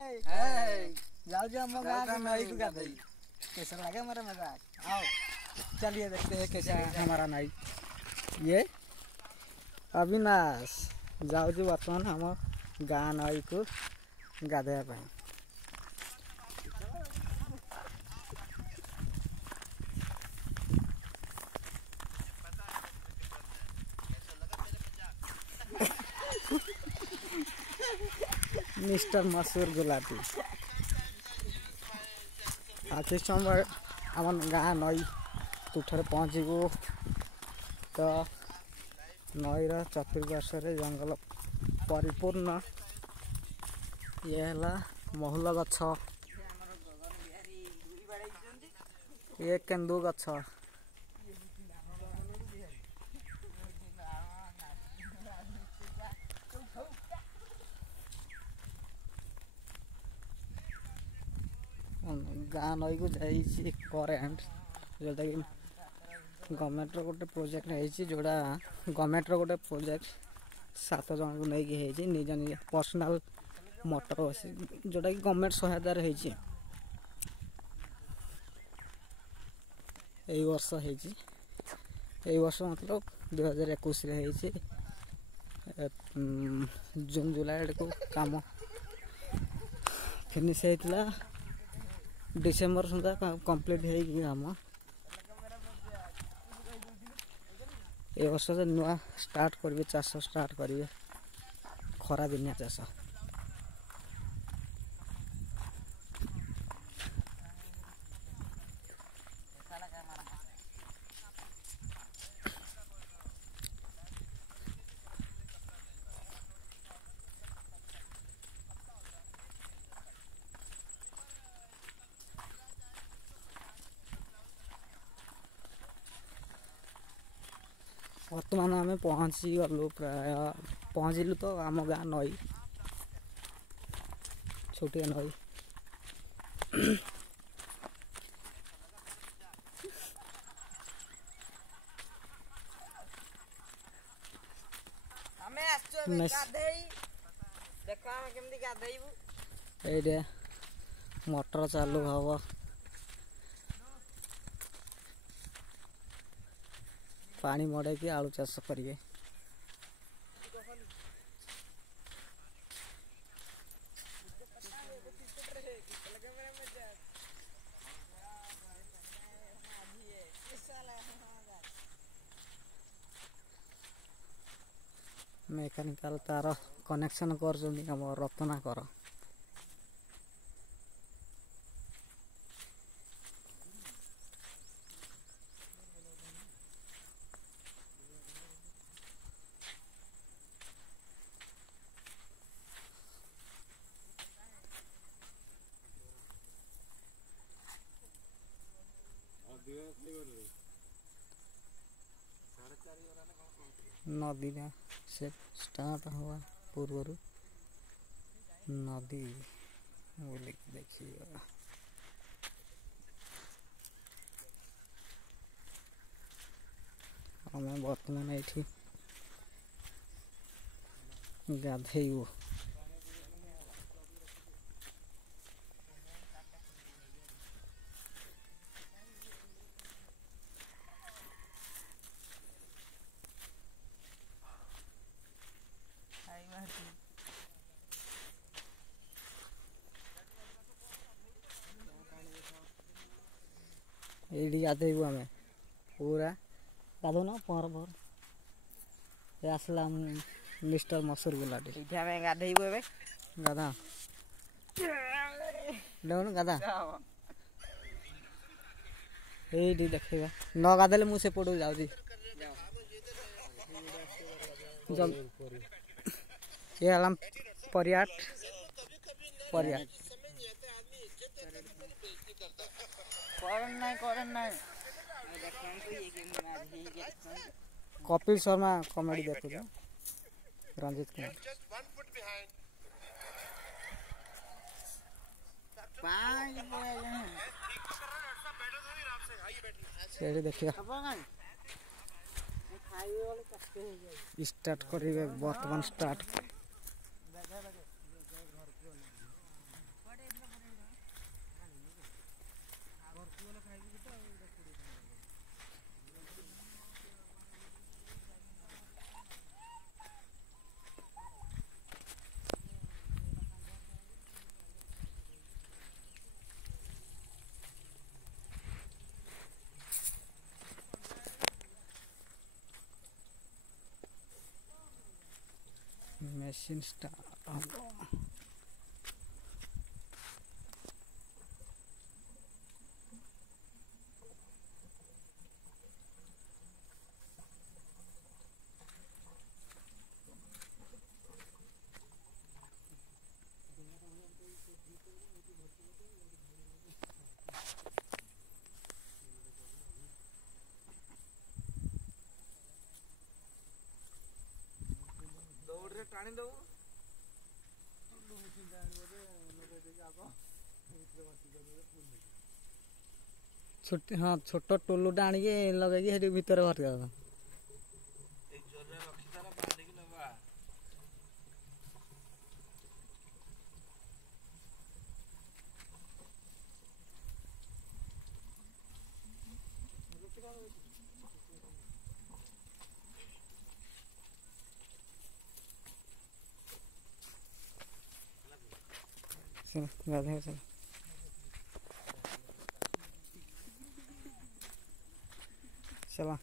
जाओ जो हम गाँव का नई को गाते कैसा लगा मेरा मजाक। आओ चलिए देखते हैं कैसा है हमारा नई। ये अविनाश जाओ जो बर्तमान हम गाँ नई को गाधे पाई। मिस्टर मसूर गुलाटी आज समय आम गाँ नई तुठे पहुँचू तो नईर चतुर्पार्श्व जंगल परिपूर्ण ये है महुल गछ ये केंदु गछ गाँ नई को जाइए करेन्ट जोटा कि गवर्नमेंट गोटे प्रोजेक्ट है जोड़ा गवर्नमेंट गोटे प्रोजेक्ट 7 जन को लेकिन निज निज पर्सनाल मोटर जोटा कि गवर्नमेंट सहायतार वर्ष मतलब 2021 जून जुलाई को काम फिनिश होता डिसेम्बर सुधा कंप्लीट हो काम ए वर्ष से नुआ स्टार्ट करेंगे चाष स्टार्ट करेंगे खरा दिनिया चाष। वर्तमान आम पहुँची गलु प्राय पहुँचलु तो आम गाँ नई छोटिया नई ये मोटर चालू हम पानी मड़े कि आलू चाष करेंगे। मेकानिकल तार कनेक्शन कर रत्नाकर नदी में से स्टार्ट हुआ पूर्व नदी बोले देखिए हमें बर्तमान ये गाधेबू ये गाधेबू आम पूरा गाधो ना पहर पहर आसला मिस्टर मसूर गुलाटी गाधेबू ए गाधा देखो गाधा ये देखा न गाधेले मुझे पड़ू जाऊँ ये हलाम परियाट परियाट कपिल शर्मा कॉमेडी देखो रंजित कुमार देखिए स्टार्ट करेंगे बर्तमान स्टार्ट मेसिन स्टार्ट हम टाणी दो छोट हाँ छोट टोलूटा आणिकी लगे भितर भर गाधे चल चला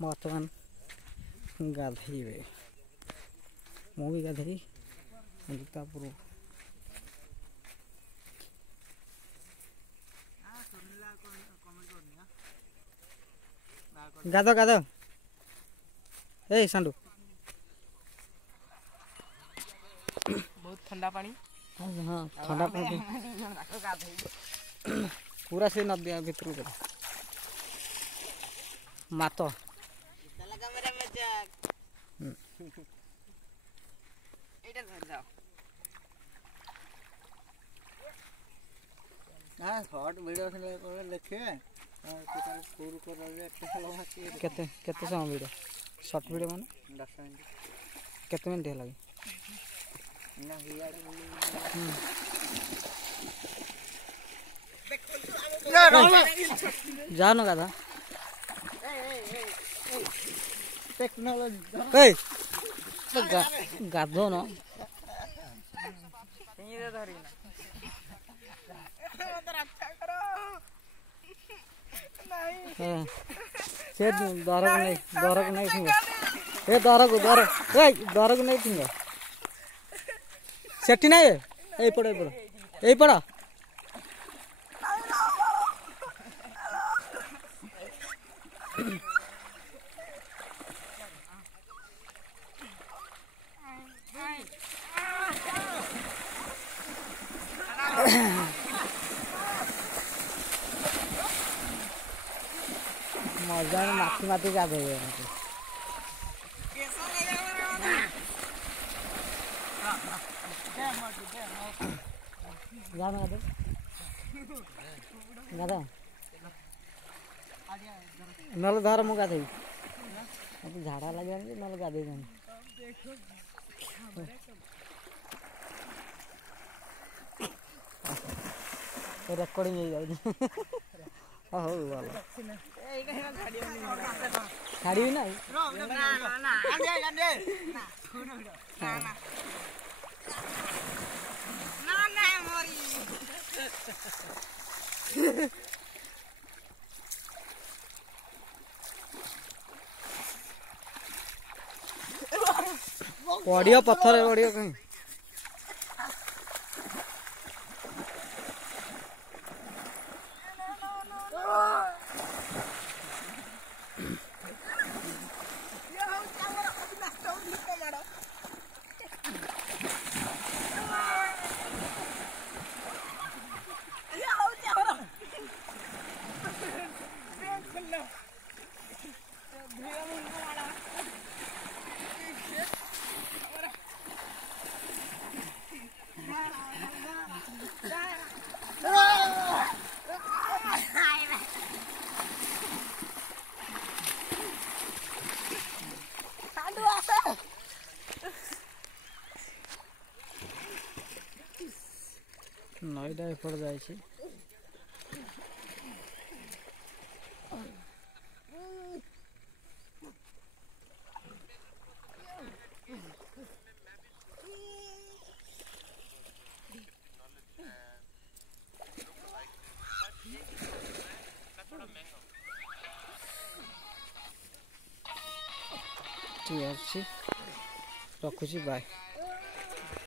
बर्तमान गाधे मु भी गाधे जूता पूरा गाध गाध ए सांडू बहुत ठंडा पानी हाँ ठंडा पानी पूरा से नदी भीतर मात शॉर्ट वीडियो देखिए केते केते समय वीडियो शॉर्ट वीडियो माने 10 मिनट केते मिनट लगे ना जा न गाधा टेक्नोलॉजी गाधो न से दरक नहीं थिंग ए दरक नहीं थिंग सेठी नहीं ए पड़ा मजा माथी माथी गाधे जान गाधे गाधा नल धर मु गाधे झाड़ा लगे नल गाधे रेकर्डिंग हो भल छाड़ी ना पड़ियो पत्थर पड़ियो कहीं नईटा एपट जाए ରଖୁଛି ବାଏ।